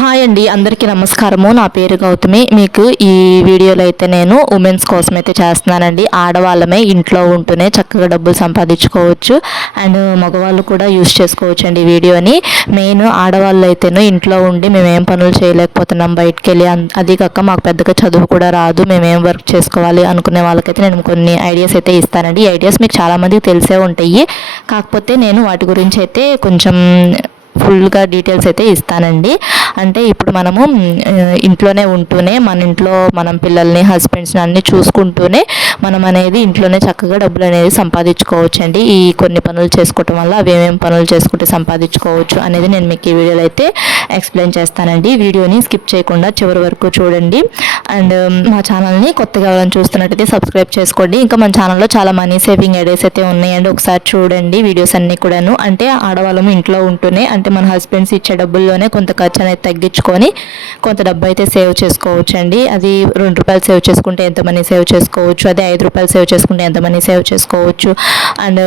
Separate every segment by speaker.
Speaker 1: Hi అండి అందరికీ నమస్కారము. నా పేరు గౌతమి. మీకు ఈ వీడియోలో అయితే నేను ఉమెన్స్ కోసం అయితే చేస్తున్నానండి. ఆడవాళ్ళమే ఇంట్లో ఉంటూనే చక్కగా డబ్బులు సంపాదించుకోవచ్చు. అండ్ మగవాళ్ళు కూడా యూస్ చేసుకోవచ్చు అండి ఈ వీడియోని. మెయిన్ ఆడవాళ్ళు అయితేనూ ఇంట్లో ఉండి మేమేం పనులు చేయలేకపోతున్నాం బయటికి వెళ్ళి అది కాక మాకు పెద్దగా చదువు కూడా రాదు. మేమేం వర్క్ చేసుకోవాలి అనుకునే వాళ్ళకైతే నేను కొన్ని ఐడియాస్ అయితే ఇస్తానండి. ఈ ఐడియాస్ మీకు చాలామందికి తెలిసే ఉంటాయి. కాకపోతే నేను వాటి గురించి అయితే కొంచెం ఫుల్గా డీటెయిల్స్ అయితే ఇస్తానండి. అంటే ఇప్పుడు మనము ఇంట్లోనే ఉంటూనే మన ఇంట్లో మనం పిల్లల్ని హస్బెండ్స్ని అన్ని చూసుకుంటూనే మనం అనేది ఇంట్లోనే చక్కగా డబ్బులు అనేది సంపాదించుకోవచ్చు అండి ఈ కొన్ని పనులు చేసుకోవటం వల్ల అవి ఏమేమి పనులు చేసుకుంటే సంపాదించుకోవచ్చు అనేది నేను మీకు ఈ వీడియోలో అయితే ఎక్స్ప్లెయిన్ చేస్తానండి. వీడియోని స్కిప్ చేయకుండా చివరి వరకు చూడండి. అండ్ మా ఛానల్ని కొత్తగా ఎవరైనా చూస్తున్నట్టయితే సబ్స్క్రైబ్ చేసుకోండి. ఇంకా మన ఛానల్లో చాలా మనీ సేవింగ్ ఐడియాస్ అయితే ఉన్నాయండి. ఒకసారి చూడండి వీడియోస్ అన్నీ కూడాను. అంటే ఆడవాళ్ళము ఇంట్లో ఉంటూనే అంటే మన హస్బెండ్స్ ఇచ్చే డబ్బుల్లోనే కొంత ఖర్చు అనేది తగ్గించుకొని కొంత డబ్బు అయితే సేవ్ చేసుకోవచ్చు అండి అది రెండు రూపాయలు సేవ్ చేసుకుంటే ఎంత మనీ సేవ్ చేసుకోవచ్చు? అదే ఐదు రూపాయలు సేవ్ చేసుకుంటే ఎంత మనీ సేవ్ చేసుకోవచ్చు? And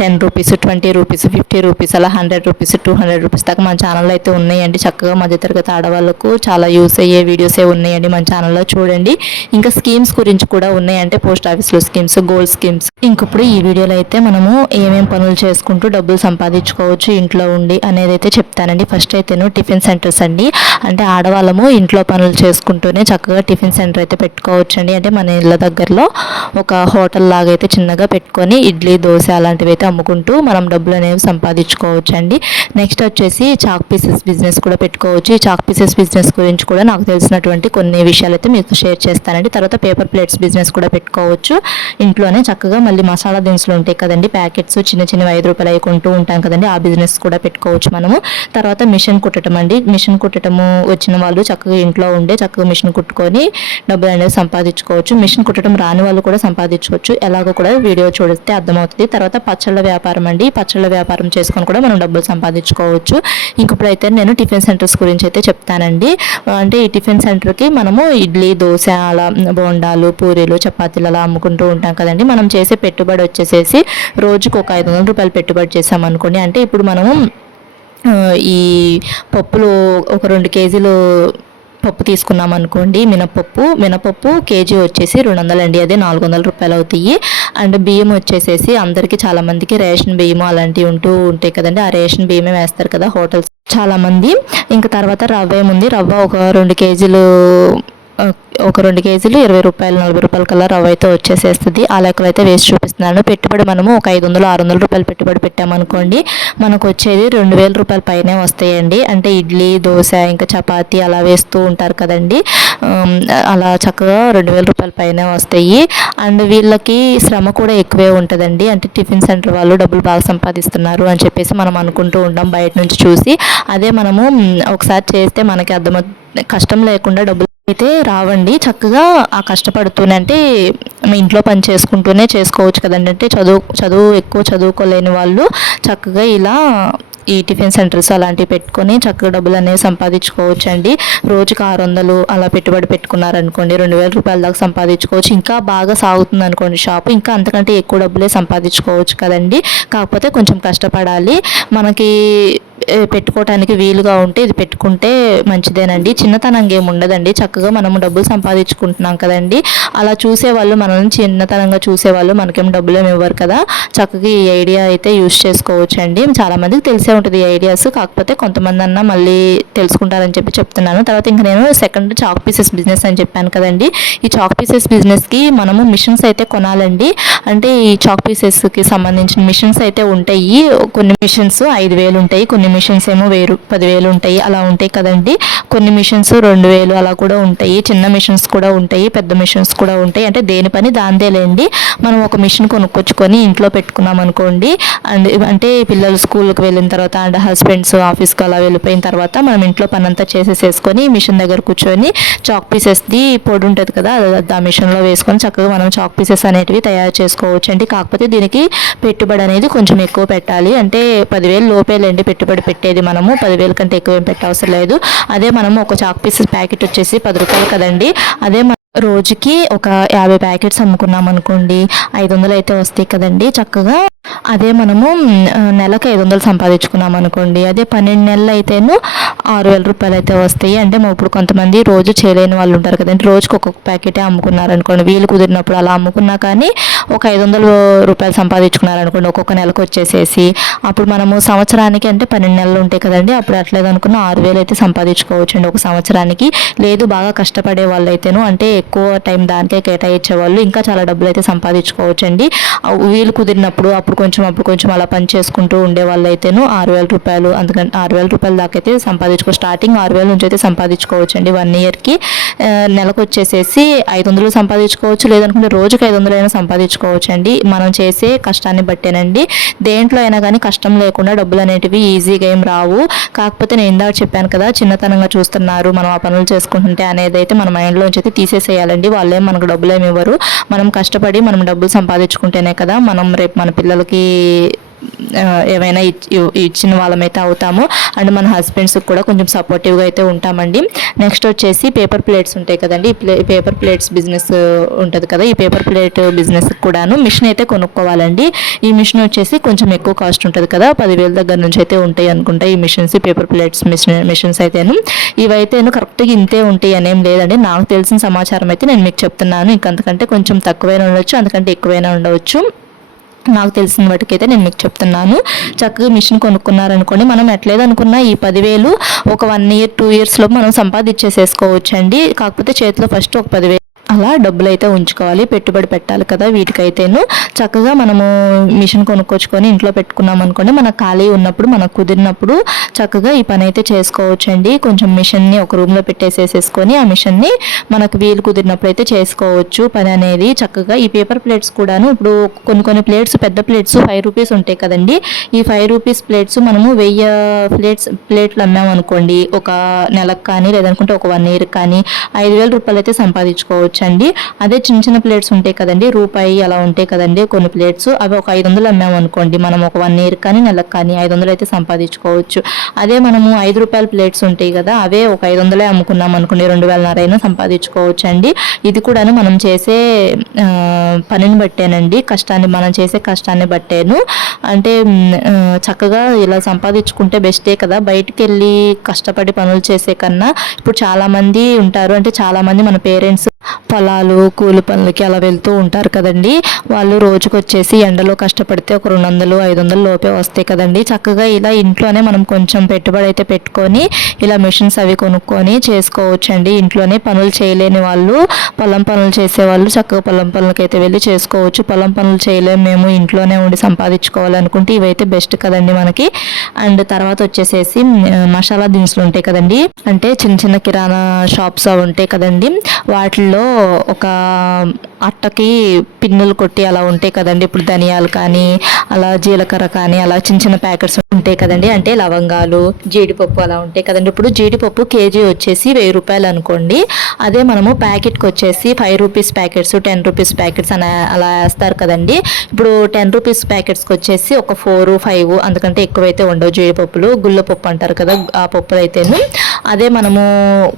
Speaker 1: ten rupees twenty rupees fifty rupees అలా hundred rupees two hundred rupees దాకా మన ఛానల్లో అయితే ఉన్నాయండి. చక్కగా మధ్యతరగతి ఆడవాళ్ళకు చాలా యూస్ అయ్యే వీడియోసే ఉన్నాయండి మన ఛానల్లో చూడండి. ఇంకా స్కీమ్స్ గురించి కూడా ఉన్నాయంటే పోస్ట్ ఆఫీస్లో స్కీమ్స్ గోల్డ్ స్కీమ్స్. ఇంకప్పుడు ఈ వీడియోలో అయితే మనము ఏమేమి పనులు చేసుకుంటూ డబ్బులు సంపాదించుకోవచ్చు ఇంట్లో ఉండి అనేది అయితే చెప్తానండి. ఫస్ట్ అయితేను టిఫిన్ సెంటర్స్ అండి. అంటే ఆడవాళ్ళము ఇంట్లో పనులు చేసుకుంటూనే చక్కగా టిఫిన్ సెంటర్ అయితే పెట్టుకోవచ్చు అండి అంటే మన ఇళ్ళ దగ్గరలో ఒక హోటల్ లాగా అయితే చిన్నగా పెట్టుకొని ఇడ్లీ దోశ అలాంటివి అయితే అమ్ముకుంటూ మనం డబ్బులు అనేవి సంపాదించుకోవచ్చు అండి నెక్స్ట్ వచ్చేసి చాక్ పీసెస్ బిజినెస్ కూడా పెట్టుకోవచ్చు. ఈ చాక్ పీసెస్ బిజినెస్ గురించి కూడా నాకు తెలిసినటువంటి కొన్ని విషయాలు అయితే మీకు షేర్ చేస్తానండి. తర్వాత పేపర్ ప్లేట్స్ బిజినెస్ కూడా పెట్టుకోవచ్చు. ఇంట్లోనే చక్కగా మళ్ళీ మసాలా దినుసులు ఉంటాయి కదండి. ప్యాకెట్స్ చిన్న చిన్నవి ఐదు రూపాయలు అవి కొంటూ ఉంటాం కదండి. ఆ బిజినెస్ కూడా పెట్టుకోవచ్చు మనము. తర్వాత మిషన్ కుట్టడం అండి. మిషన్ కుట్టడము వచ్చిన వాళ్ళు చక్కగా ఇంట్లో ఉండే చక్కగా మిషన్ కుట్టుకొని డబ్బులు అనేది సంపాదించుకోవచ్చు. మిషన్ కుట్టడం రాని వాళ్ళు కూడా సంపాదించుకోవచ్చు. ఎలాగో కూడా వీడియో చూడితే అర్థమవుతుంది. తర్వాత పచ్చళ్ళ వ్యాపారం అండి. పచ్చళ్ళ వ్యాపారం చేసుకొని కూడా మనం డబ్బులు సంపాదించుకోవచ్చు. ఇంకప్పుడైతే నేను టిఫిన్ సెంటర్స్ గురించి అయితే చెప్తానండి. అంటే ఈ టిఫిన్ సెంటర్కి మనము ఇడ్లీ దోశ అలా బోండాలు పూరీలు చపాతీలు అలా అమ్ముకుంటూ ఉంటాం కదండి. మనం చేసే పెట్టుబడి వచ్చేసేసి రోజుకు ఒక ఐదు వందల రూపాయలు పెట్టుబడి చేసామనుకోండి. అంటే ఇప్పుడు మనము ఈ పప్పులు ఒక రెండు కేజీలు పప్పు తీసుకున్నాం అనుకోండి. మినపప్పు మినపప్పు కేజీ వచ్చేసి రెండు వందలు అండి అదే నాలుగు వందల రూపాయలు అవుతాయి. అండ్ బియ్యం వచ్చేసేసి అందరికీ చాలామందికి రేషన్ బియ్యం అలాంటివి ఉంటూ ఉంటాయి కదండి. ఆ రేషన్ బియ్యమే వేస్తారు కదా హోటల్స్. చాలామంది ఇంకా తర్వాత రవ్వ ఏముంది? రవ్వ ఒక రెండు కేజీలు ఒక రెండు కేజీలు ఇరవై రూపాయలు నలభై రూపాయల కల్లా రవ్వ అయితే వచ్చేసేస్తుంది. ఆ లెక్కలు అయితే వేసి చూపిస్తున్నాను. పెట్టుబడి మనము ఒక ఐదు వందలు ఆరు వందల రూపాయలు పెట్టుబడి పెట్టామనుకోండి మనకు వచ్చేది రెండు వేల రూపాయల పైనే వస్తాయండి. అంటే ఇడ్లీ దోశ ఇంకా చపాతీ అలా వేస్తూ ఉంటారు కదండి. అలా చక్కగా రెండు వేల రూపాయల పైనే వస్తాయి. అండ్ వీళ్ళకి శ్రమ కూడా ఎక్కువే ఉంటుందండి. అంటే టిఫిన్ సెంటర్ వాళ్ళు డబ్బులు బాగా సంపాదిస్తున్నారు అని చెప్పేసి మనం అనుకుంటూ ఉంటాం బయట నుంచి చూసి. అదే మనము ఒకసారి చేస్తే మనకి అర్థమవుతుంది కష్టం లేకుండా డబ్బులు అయితే రావండి. చక్కగా ఆ కష్టపడుతూనే అంటే మీ ఇంట్లో పని చేసుకుంటూనే చేసుకోవచ్చు కదండి. అంటే చదువు చదువు ఎక్కువ చదువుకోలేని వాళ్ళు చక్కగా ఇలా ఈ టిఫిన్ సెంటర్స్ అలాంటివి పెట్టుకొని చక్కగా డబ్బులు అనేవి సంపాదించుకోవచ్చు అండి రోజుకి ఆరు వందలు అలా పెట్టుబడి పెట్టుకున్నారనుకోండి రెండు వేల రూపాయల దాకా సంపాదించుకోవచ్చు. ఇంకా బాగా సాగుతుంది అనుకోండి షాపు ఇంకా అంతకంటే ఎక్కువ డబ్బులే సంపాదించుకోవచ్చు కదండి. కాకపోతే కొంచెం కష్టపడాలి. మనకి పెట్టుకోవటానికి వీలుగా ఉంటే ఇది పెట్టుకుంటే మంచిదేనండి. చిన్నతనంగా ఏమి ఉండదండి. చక్కగా మనము డబ్బులు సంపాదించుకుంటున్నాం కదండి. అలా చూసేవాళ్ళు మనల్ని చిన్నతనంగా చూసేవాళ్ళు మనకేం డబ్బులు ఏమి ఇవ్వరు కదా. చక్కగా ఈ ఐడియా అయితే యూస్ చేసుకోవచ్చు అండి చాలా మందికి తెలిసే ఉంటుంది ఈ ఐడియాస్. కాకపోతే కొంతమంది అన్న మళ్ళీ తెలుసుకుంటారని చెప్పి చెప్తున్నాను. తర్వాత ఇంకా నేను సెకండ్ చాక్ పీసెస్ బిజినెస్ అని చెప్పాను కదండి. ఈ చాక్ పీసెస్ బిజినెస్కి మనము మిషన్స్ అయితే కొనాలండి. అంటే ఈ చాక్ పీసెస్కి సంబంధించిన మిషన్స్ అయితే ఉంటాయి. కొన్ని మిషన్స్ ఐదు వేలు ఉంటాయి. కొన్ని మిషన్స్ ఏమో వేరు పదివేలు ఉంటాయి అలా ఉంటాయి కదండి. కొన్ని మిషన్స్ రెండు వేలు అలా కూడా ఉంటాయి చిన్న మిషన్స్ కూడా ఉంటాయి పెద్ద మిషన్స్ కూడా ఉంటాయి. అంటే దేని పని దాందేలేండి మనం ఒక మిషన్ కొనుక్కొచ్చుకొని ఇంట్లో పెట్టుకున్నాం అనుకోండి. అండ్ అంటే పిల్లలు స్కూల్కి వెళ్ళిన తర్వాత అండ్ హస్బెండ్స్ ఆఫీస్కి అలా వెళ్ళిపోయిన తర్వాత మనం ఇంట్లో పని అంతా చేసేసేసుకొని మిషన్ దగ్గర కూర్చొని చాక్ పీసెస్ది పొడి ఉంటుంది కదా ఆ మిషన్లో వేసుకొని చక్కగా మనం చాక్ పీసెస్ అనేటివి తయారు చేసుకోవచ్చు అండి కాకపోతే దీనికి పెట్టుబడి అనేది కొంచెం ఎక్కువ పెట్టాలి. అంటే పదివేలు లోపేలేండి పెట్టుబడి పెట్టేది మనము. పదివేల కంటే ఎక్కువ ఏం పెట్టవసరం లేదు. అదే మనము ఒక చాక్ పీసెస్ ప్యాకెట్ వచ్చేసి పది రూపాయలు కదండి. అదే మన రోజుకి ఒక యాభై ప్యాకెట్స్ అమ్ముకున్నాం అనుకోండి ఐదు వందలు అయితే వస్తాయి కదండి చక్కగా. అదే మనము నెలకు ఐదు వందలు సంపాదించుకున్నాం అనుకోండి. అదే పన్నెండు నెలలు అయితేను ఆరు వేల రూపాయలు అయితే వస్తాయి. అంటే మా ఇప్పుడు కొంతమంది రోజు చేయలేని వాళ్ళు ఉంటారు కదండి. రోజుకి ఒక్కొక్క ప్యాకెటే అమ్ముకున్నారు అనుకోండి వీలు కుదిరినప్పుడు అలా అమ్ముకున్నా కానీ ఒక ఐదు వందలు రూపాయలు సంపాదించుకున్నారు అనుకోండి ఒక్కొక్క నెలకు వచ్చేసేసి. అప్పుడు మనము సంవత్సరానికి అంటే పన్నెండు నెలలు ఉంటాయి కదండి. అప్పుడు అట్లేదు అనుకున్న ఆరు వేలు అయితే సంపాదించుకోవచ్చు అండి ఒక సంవత్సరానికి. లేదు బాగా కష్టపడే వాళ్ళు అయితేను అంటే ఎక్కువ టైం దానికే కేటాయించే వాళ్ళు. ఇంకా చాలా డబ్బులు అయితే సంపాదించుకోవచ్చు అండి వీలు కుదిరినప్పుడు అప్పుడు కొంచెం అప్పుడు కొంచెం అలా పని చేసుకుంటూ ఉండే వాళ్ళు అయితేను ఆరు వేల రూపాయలు అందుకని ఆరు వేల రూపాయల దాకా అయితే సంపాదించుకో స్టార్టింగ్ ఆరు వేల నుంచి అయితే సంపాదించుకోవచ్చు అండి వన్ ఇయర్కి. నెలకు వచ్చేసేసి ఐదు వందలు సంపాదించుకోవచ్చు లేదనుకుంటే రోజుకి ఐదు వందలు అయినా సంపాదించుకోవచ్చు అండి మనం చేసే కష్టాన్ని బట్టేనండి. దేంట్లో అయినా కానీ కష్టం లేకుండా డబ్బులు అనేటివి ఈజీగా ఏం రావు. కాకపోతే నేను ఇందాక చెప్పాను కదా చిన్నతనంగా చూస్తున్నారు మనం ఆ పనులు చేసుకుంటుంటే అనేది అయితే మన మైండ్లోంచి అయితే తీసేసేయాలండి. వాళ్ళేం మనకు డబ్బులు ఏమి ఇవ్వరు. మనం కష్టపడి మనం డబ్బులు సంపాదించుకుంటేనే కదా మనం రేపు మన పిల్లలకి వాళ్ళకి ఏమైనా ఇచ్చిన వాళ్ళమైతే అవుతాము. అండ్ మన హస్బెండ్స్కి కూడా కొంచెం సపోర్టివ్గా అయితే ఉంటామండి. నెక్స్ట్ వచ్చేసి పేపర్ ప్లేట్స్ ఉంటాయి కదండి. ఈ ప్లే పేపర్ ప్లేట్స్ బిజినెస్ ఉంటుంది కదా. ఈ పేపర్ ప్లేట్ బిజినెస్ కూడాను మిషన్ అయితే కొనుక్కోవాలండి. ఈ మిషన్ వచ్చేసి కొంచెం ఎక్కువ కాస్ట్ ఉంటుంది కదా. పదివేల దగ్గర నుంచి అయితే ఉంటాయి అనుకుంటా ఈ machines paper plates machine machines అయితేను. ఇవైతేను కరెక్ట్గా ఇంతే ఉంటాయి అనేం లేదండి. నాకు తెలిసిన సమాచారం అయితే నేను మీకు చెప్తున్నాను. ఇంకంతకంటే కొంచెం తక్కువైనా ఉండొచ్చు అంతకంటే ఎక్కువైనా ఉండవచ్చు. నాకు తెలిసిన వాటికైతే నేను మీకు చెప్తున్నాను. చక్కగా మిషన్ కొనుక్కున్నారనుకోండి మనం ఎట్లేదు అనుకున్నా ఈ పదివేలు ఒక వన్ ఇయర్ టూ ఇయర్స్లో మనం సంపాదించేసేసుకోవచ్చు అండి కాకపోతే చేతిలో ఫస్ట్ ఒక పదివేలు అలా డబ్బులు అయితే ఉంచుకోవాలి పెట్టుబడి పెట్టాలి కదా వీటికైతేను. చక్కగా మనము మిషన్ కొనుక్కొచ్చుకొని ఇంట్లో పెట్టుకున్నాం అనుకోండి మనకు ఖాళీ ఉన్నప్పుడు మనకు కుదిరినప్పుడు చక్కగా ఈ పని అయితే చేసుకోవచ్చు అండి కొంచెం మిషన్ని ఒక రూమ్లో పెట్టేసేసేసుకొని ఆ మిషన్ని మనకు వీలు కుదిరినప్పుడు అయితే చేసుకోవచ్చు. పని అనేది చక్కగా ఈ పేపర్ ప్లేట్స్ కూడాను ఇప్పుడు కొన్ని కొన్ని ప్లేట్స్ పెద్ద ప్లేట్స్ ఫైవ్ రూపీస్ ఉంటాయి కదండి. ఈ ఫైవ్ రూపీస్ ప్లేట్స్ మనము వెయ్యి ప్లేట్స్ ప్లేట్లు అమ్మాం అనుకోండి. ఒక నెలకు కానీ లేదనుకుంటే ఒక వన్ ఇయర్ కానీ ఐదు వేల రూపాయలు అయితే సంపాదించుకోవచ్చు అండి. అదే చిన్న చిన్న ప్లేట్స్ ఉంటాయి కదండి. రూపాయి అలా ఉంటాయి కదండి. కొన్ని ప్లేట్స్. అవి ఒక ఐదు వందలు అమ్మాము అనుకోండి. మనం ఒక వన్ ఇయర్ కానీ నెలకు కానీ ఐదు వందలు అయితే సంపాదించుకోవచ్చు. అదే మనము ఐదు రూపాయల ప్లేట్స్ ఉంటాయి కదా అవే ఒక ఐదు వందలే అమ్ముకున్నాం అనుకోండి. రెండు వేలన్నర అయినా సంపాదించుకోవచ్చు అండి ఇది కూడాను మనం చేసే పనిని బట్టేనండి. కష్టాన్ని మనం చేసే కష్టాన్ని బట్టేను. అంటే చక్కగా ఇలా సంపాదించుకుంటే బెస్టే కదా. బయటికి వెళ్ళి కష్టపడి పనులు చేసే కన్నా ఇప్పుడు చాలామంది ఉంటారు. అంటే చాలామంది మన పేరెంట్స్ పొలాలు కూలి పనులకి అలా వెళ్తూ ఉంటారు కదండి. వాళ్ళు రోజుకు వచ్చేసి ఎండలో కష్టపడితే ఒక రెండు వందలు ఐదు వందలు లోపే వస్తాయి కదండి. చక్కగా ఇలా ఇంట్లోనే మనం కొంచెం పెట్టుబడి అయితే పెట్టుకొని ఇలా మిషన్స్ అవి కొనుక్కొని చేసుకోవచ్చు అండి ఇంట్లోనే పనులు చేయలేని వాళ్ళు పొలం పనులు చేసేవాళ్ళు చక్కగా పొలం పనులకి అయితే వెళ్ళి చేసుకోవచ్చు. పొలం పనులు చేయలేము మేము ఇంట్లోనే ఉండి సంపాదించుకోవాలనుకుంటే ఇవైతే బెస్ట్ కదండి మనకి. అండ్ తర్వాత వచ్చేసేసి మసాలా దినుసులు ఉంటాయి కదండి. అంటే చిన్న చిన్న కిరాణా షాప్స్ అవి ఉంటాయి కదండి. వాటిల్లో ఒక అట్టకి పిన్నులు కొట్టి అలా ఉంటాయి కదండి. ఇప్పుడు ధనియాలు కానీ అలా జీలకర్ర కానీ అలా చిన్న చిన్న ప్యాకెట్స్ ఉంటాయి కదండి. అంటే లవంగాలు జీడిపప్పు అలా ఉంటాయి కదండి. ఇప్పుడు జీడిపప్పు కేజీ వచ్చేసి వెయ్యి రూపాయలు అనుకోండి. అదే మనము ప్యాకెట్కి వచ్చేసి five rupees packets ten rupees packets అని అలా వేస్తారు కదండి. ఇప్పుడు టెన్ రూపీస్ ప్యాకెట్స్కి వచ్చేసి ఒక ఫోర్ ఫైవ్ అందుకంటే ఎక్కువైతే ఉండవు జీడిపప్పులు. గుళ్ళ పప్పు అంటారు కదా ఆ పప్పులు అయితేను. అదే మనము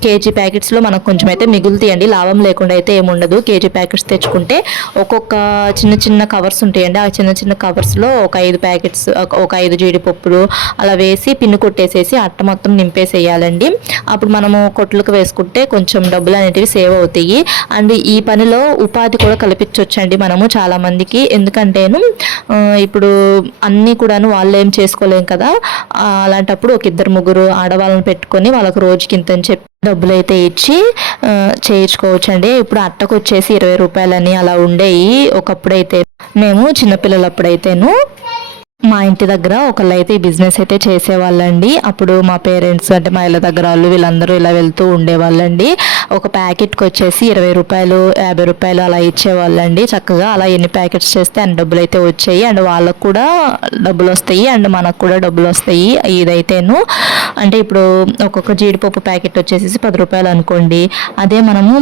Speaker 1: కేజీ ప్యాకెట్స్లో మనకు కొంచెం అయితే మిగులుతాయండి. లాభం లేకుండా అయితే ఏముండదు కేజీ ప్యాకెట్స్ తెచ్చుకుంటే ఒక్కొక్క చిన్న చిన్న కవర్స్ ఉంటాయండి. ఆ చిన్న చిన్న కవర్స్లో ఒక ఐదు ప్యాకెట్స్ ఒక- ఐదు జీడిపప్పు ఇప్పుడు అలా వేసి పిన్ను కొట్టేసేసి అట్ట మొత్తం నింపేసేయాలండి. అప్పుడు మనము కొట్లకు వేసుకుంటే కొంచెం డబ్బులు అనేటివి సేవ్ అవుతాయి. అండ్ ఈ పనిలో ఉపాధి కూడా కల్పించవచ్చండి మనము చాలామందికి. ఎందుకంటేను ఇప్పుడు అన్నీ కూడాను వాళ్ళు ఏం చేసుకోలేం కదా. అలాంటప్పుడు ఒక ఇద్దరు ముగ్గురు ఆడవాళ్ళని పెట్టుకొని వాళ్ళకు రోజుకి ఇంతని చెప్పి డబ్బులు అయితే ఇచ్చి చేయించుకోవచ్చండి. చేయించుకోవచ్చు అండి ఇప్పుడు అట్టకు వచ్చేసి ఇరవై రూపాయలని అలా ఉండేవి ఒకప్పుడైతే మేము చిన్నపిల్లలప్పుడైతేను మా ఇంటి దగ్గర ఒకళ్ళు అయితే ఈ బిజినెస్ అయితే చేసేవాళ్ళండి. అప్పుడు మా పేరెంట్స్ అంటే మా ఇళ్ళ దగ్గర వాళ్ళు వీళ్ళందరూ ఇలా వెళ్తూ ఉండేవాళ్ళండి. ఒక ప్యాకెట్కి వచ్చేసి ఇరవై రూపాయలు యాభై రూపాయలు అలా ఇచ్చేవాళ్ళండి. చక్కగా అలా ఎన్ని ప్యాకెట్స్ చేస్తే అన్ని డబ్బులు అయితే వచ్చాయి. అండ్ వాళ్ళకు కూడా డబ్బులు వస్తాయి. అండ్ మనకు కూడా డబ్బులు వస్తాయి ఇదైతేను. అంటే ఇప్పుడు ఒక్కొక్క జీడిపప్పు ప్యాకెట్ వచ్చేసి పది రూపాయలు అనుకోండి. అదే మనము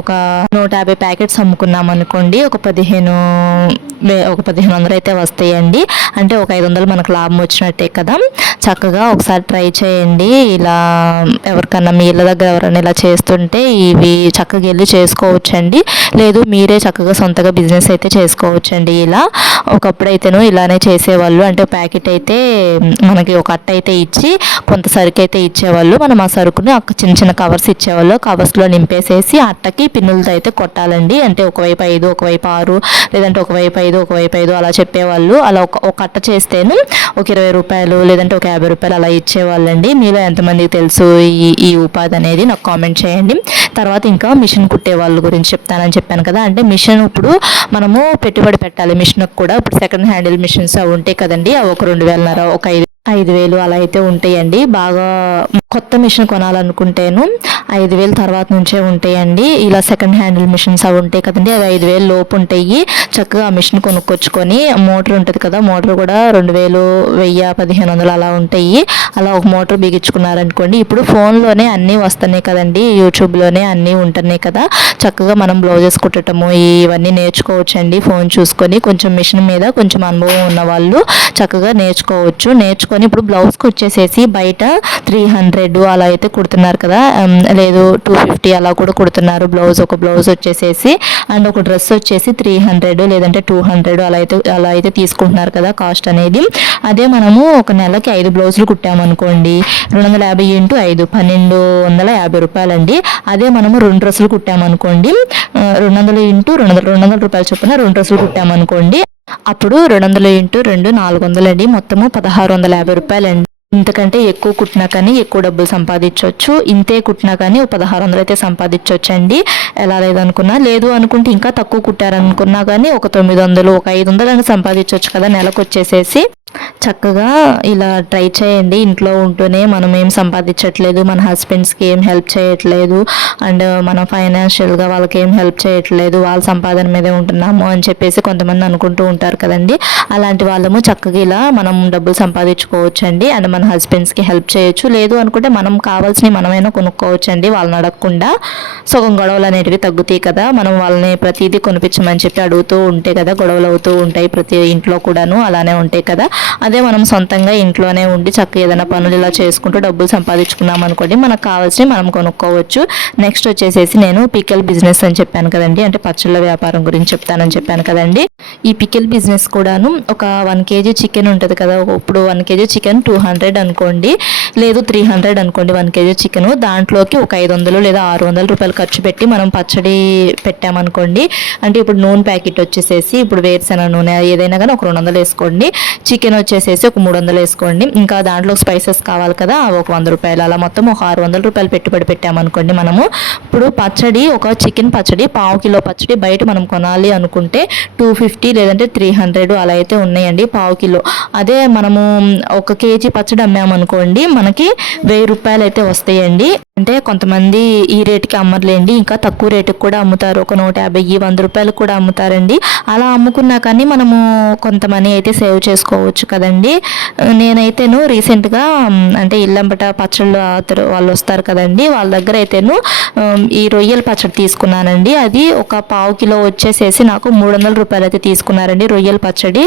Speaker 1: ఒక నూట యాభై ప్యాకెట్స్ అమ్ముకున్నాం అనుకోండి ఒక పదిహేను ఒక పదిహేను వందలు అయితే వస్తాయండి. అంటే అంటే ఒక ఐదు వందలు మనకు లాభం వచ్చినట్టే కదా. చక్కగా ఒకసారి ట్రై చేయండి. ఇలా ఎవరికన్నా మీ ఇళ్ళ దగ్గర ఎవరైనా ఇలా చేస్తుంటే ఇవి చక్కగా వెళ్ళి చేసుకోవచ్చండి. లేదు మీరే చక్కగా సొంతగా బిజినెస్ అయితే చేసుకోవచ్చండి ఇలా. ఒకప్పుడైతేను ఇలానే చేసేవాళ్ళు. అంటే ప్యాకెట్ అయితే మనకి ఒక అట్ట అయితే ఇచ్చి కొంత సరుకు అయితే ఇచ్చేవాళ్ళు. మనం ఆ సరుకుని ఒక చిన్న చిన్న కవర్స్ ఇచ్చేవాళ్ళు. కవర్స్లో నింపేసేసి అట్టకి పిన్నులతో అయితే కొట్టాలండి. అంటే ఒకవైపు ఐదు ఒకవైపు ఆరు లేదంటే ఒకవైపు ఐదు ఒకవైపు ఐదు అలా చెప్పేవాళ్ళు. అలా ఒక ఒక అట్ట చేస్తేను ఒక ఇరవై రూపాయలు లేదంటే ఒక యాభై రూపాయలు అలా ఇచ్చేవాళ్ళండి. మీలో ఎంతమందికి తెలుసు ఈ ఈ ఉపాధి అనేది నాకు కామెంట్ చేయండి. తర్వాత ఇంకా మిషన్ కుట్టే వాళ్ళ గురించి చెప్తానని చెప్పాను కదా. అంటే మిషన్ ఇప్పుడు మనము పెట్టుబడి పెట్టాలి మిషన్కి కూడా. ఇప్పుడు సెకండ్ హ్యాండిల్ మిషన్స్ అవి ఉంటాయి కదండి. అవి ఒక రెండు వేలన్నర ఒక ఐదు ఐదు వేలు అలా అయితే ఉంటాయండి. బాగా కొత్త మిషన్ కొనాలనుకుంటేను ఐదు వేలు తర్వాత నుంచే ఉంటాయండి. ఇలా సెకండ్ హ్యాండిల్ మిషన్స్ అవి ఉంటాయి కదండి. అవి ఐదు వేలు లోపు ఉంటాయి. చక్కగా ఆ మిషన్ కొనుక్కొచ్చుకొని మోటార్ ఉంటుంది కదా మోటార్ కూడా రెండు వేలు వెయ్యి పదిహేను వందలు అలా ఉంటాయి. అలా ఒక మోటార్ బిగించుకున్నారనుకోండి. ఇప్పుడు ఫోన్లోనే అన్నీ వస్తున్నాయి కదండి. యూట్యూబ్లోనే అన్నీ ఉంటున్నాయి కదా. చక్కగా మనం బ్లౌజెస్ కుట్టడము ఇవన్నీ నేర్చుకోవచ్చండి. ఫోన్ చూసుకొని కొంచెం మిషన్ మీద కొంచెం అనుభవం ఉన్న వాళ్ళు చక్కగా నేర్చుకోవచ్చు. తీసుకొని ఇప్పుడు బ్లౌజ్కి వచ్చేసేసి బయట త్రీ హండ్రెడ్ అలా అయితే కుడుతున్నారు కదా లేదు టూ ఫిఫ్టీ అలా కూడా కుడుతున్నారు బ్లౌజ్. ఒక బ్లౌజ్ వచ్చేసేసి అండ్ ఒక డ్రెస్ వచ్చేసి త్రీ హండ్రెడ్ లేదంటే టూ హండ్రెడ్ అలా అయితే అలా అయితే తీసుకుంటున్నారు కదా కాస్ట్ అనేది. అదే మనము ఒక నెలకి ఐదు బ్లౌజులు కుట్టామనుకోండి రెండు వందల యాభై ఇంటూ ఐదు పన్నెండు వందల యాభై రూపాయలండి. అదే మనము రెండు డ్రెస్సులు కుట్టామనుకోండి రెండు వందలు ఇంటూ రెండు వందల రెండు వందల రూపాయలు చొప్పున రెండు డ్రెస్సులు కుట్టామనుకోండి అప్పుడు రెండు వందలు ఇంటూ రెండు నాలుగు వందలండి మొత్తము పదహారు వందల యాభై రూపాయలండి. ఇంతకంటే ఎక్కువ కుట్టినా కానీ ఎక్కువ డబ్బులు సంపాదించవచ్చు ఇంతే కుట్టినా కానీ పదహారు వందలు అయితే సంపాదించవచ్చు అండి ఎలా లేదనుకున్నా లేదు అనుకుంటే ఇంకా తక్కువ కుట్టారనుకున్నా కానీ ఒక తొమ్మిది వందలు ఒక ఐదు వందలు అని సంపాదించవచ్చు కదా నెలకు వచ్చేసేసి చక్కగా ఇలా ట్రై చేయండి. ఇంట్లో ఉంటూనే మనం ఏం సంపాదించట్లేదు. మన హస్బెండ్స్కి ఏం హెల్ప్ చేయట్లేదు. అండ్ మనం ఫైనాన్షియల్గా వాళ్ళకి ఏం హెల్ప్ చేయట్లేదు. వాళ్ళ సంపాదన మీదే ఉంటున్నాము అని చెప్పేసి కొంతమంది అనుకుంటూ ఉంటారు కదండి. అలాంటి వాళ్ళము చక్కగా ఇలా మనం డబ్బులు సంపాదించుకోవచ్చు అండి అండ్ మన హస్బెండ్స్కి హెల్ప్ చేయొచ్చు. లేదు అనుకుంటే మనం కావాల్సినవి మనమైనా కొనుక్కోవచ్చు అండి వాళ్ళని అడగకుండా సగం గొడవలు అనేటివి తగ్గుతాయి కదా. మనం వాళ్ళని ప్రతిదీ కొనిపించమని చెప్పి అడుగుతూ ఉంటే కదా గొడవలు అవుతూ ఉంటాయి ప్రతి ఇంట్లో కూడాను అలానే ఉంటాయి కదా. అదే మనం సొంతంగా ఇంట్లోనే ఉండి చక్కగా ఏదైనా పనులు ఇలా చేసుకుంటూ డబ్బులు సంపాదించుకున్నాం అనుకోండి మనకు కావాల్సినవి మనం కొనుక్కోవచ్చు. నెక్స్ట్ వచ్చేసేసి నేను పికెల్ బిజినెస్ అని చెప్పాను కదండి అంటే పచ్చళ్ళ వ్యాపారం గురించి చెప్తానని చెప్పాను కదండి. ఈ పికెల్ బిజినెస్ కూడాను ఒక వన్ కేజీ చికెన్ ఉంటుంది కదా ఇప్పుడు one kg chicken two hundred అనుకోండి లేదు త్రీ హండ్రెడ్ అనుకోండి వన్ కేజీ చికెన్ దాంట్లోకి ఒక ఐదు వందలు లేదా ఆరు వందల రూపాయలు ఖర్చు పెట్టి మనం పచ్చడి పెట్టామనుకోండి అంటే ఇప్పుడు నూనె ప్యాకెట్ వచ్చేసేసి ఇప్పుడు వేరుశెనగ నూనె ఏదైనా కానీ ఒక రెండు వందలు వేసుకోండి. చికెన్ వచ్చేసి వేసేసి ఒక మూడు వందలు వేసుకోండి. ఇంకా దాంట్లో స్పైసెస్ కావాలి కదా అవి ఒక వంద రూపాయలు. అలా మొత్తం ఒక ఆరు వందల రూపాయలు పెట్టుబడి పెట్టామనుకోండి మనము. ఇప్పుడు పచ్చడి ఒక చికెన్ పచ్చడి పావు కిలో పచ్చడి బయట మనం కొనాలి అనుకుంటే టూ ఫిఫ్టీ లేదంటే త్రీ హండ్రెడ్ అలా అయితే ఉన్నాయండి పావు కిలో. అదే మనము ఒక కేజీ పచ్చడి అమ్మామనుకోండి మనకి వెయ్యి రూపాయలు అయితే వస్తాయండి. అంటే కొంతమంది ఈ రేటుకి అమ్మర్లేండి ఇంకా తక్కువ రేటుకి కూడా అమ్ముతారు. ఒక నూట యాభై వంద రూపాయలకు కూడా అమ్ముతారండి. అలా అమ్ముకున్నా కానీ మనము కొంత మనీ అయితే సేవ్ చేసుకోవచ్చు కదండి. నేనైతేను రీసెంట్గా అంటే ఇల్లంబట పచ్చళ్ళు వాళ్ళు వస్తారు కదండి. వాళ్ళ దగ్గర అయితేను ఈ రొయ్యల పచ్చడి తీసుకున్నానండి. అది ఒక పావు కిలో వచ్చేసేసి నాకు మూడు వందల రూపాయలు అయితే తీసుకున్నారండి రొయ్యల పచ్చడి.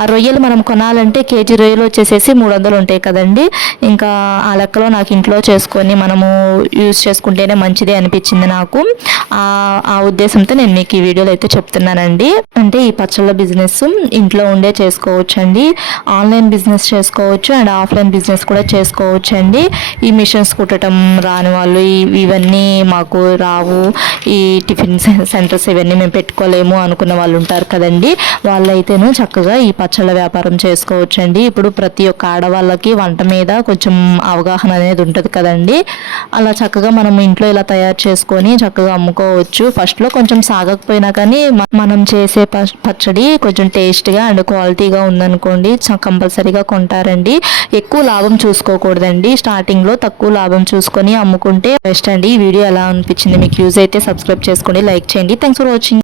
Speaker 1: ఆ రొయ్యలు మనం కొనాలంటే కేజీ రొయ్యలు వచ్చేసేసి మూడు వందలు ఉంటాయి కదండి. ఇంకా ఆ లెక్కలో నాకు ఇంట్లో చేసుకొని మనము యూస్ చేసుకుంటేనే మంచిది అనిపించింది నాకు. ఆ ఉద్దేశంతో నేను మీకు ఈ వీడియోలో అయితే చెప్తున్నానండి. అంటే ఈ పచ్చళ్ళ బిజినెస్ ఇంట్లో ఉండే చేసుకోవచ్చు అండి ఆన్లైన్ బిజినెస్ చేసుకోవచ్చు అండ్ ఆఫ్లైన్ బిజినెస్ కూడా చేసుకోవచ్చు అండి ఈ మిషన్స్ కుట్టడం రాని వాళ్ళు ఇవన్నీ మాకు రావు. ఈ టిఫిన్ సెంటర్స్ ఇవన్నీ మేము పెట్టుకోలేము అనుకున్న వాళ్ళు ఉంటారు కదండి. వాళ్ళైతేను చక్కగా ఈ పచ్చళ్ళ వ్యాపారం చేసుకోవచ్చు అండి ఇప్పుడు ప్రతి ఒక్క ఆడవాళ్ళకి వంట మీద కొంచెం అవగాహన అనేది ఉంటుంది కదండి. అలా చక్కగా మనం ఇంట్లో ఇలా తయారు చేసుకొని చక్కగా అమ్ముకోవచ్చు. ఫస్ట్లో కొంచెం సాగకపోయినా కానీ మనం చేసే పచ్చడి కొంచెం టేస్ట్గా అండ్ క్వాలిటీగా ఉందనుకోండి కంపల్సరీగా కొంటారండి. ఎక్కువ లాభం చూసుకోకూడదండి. స్టార్టింగ్లో తక్కువ లాభం చూసుకొని అమ్ముకుంటే బెస్ట్ అండి. ఈ వీడియో ఎలా అనిపించింది మీకు యూజ్ అయితే సబ్స్క్రైబ్ చేసుకోండి లైక్ చేయండి. Thanks for watching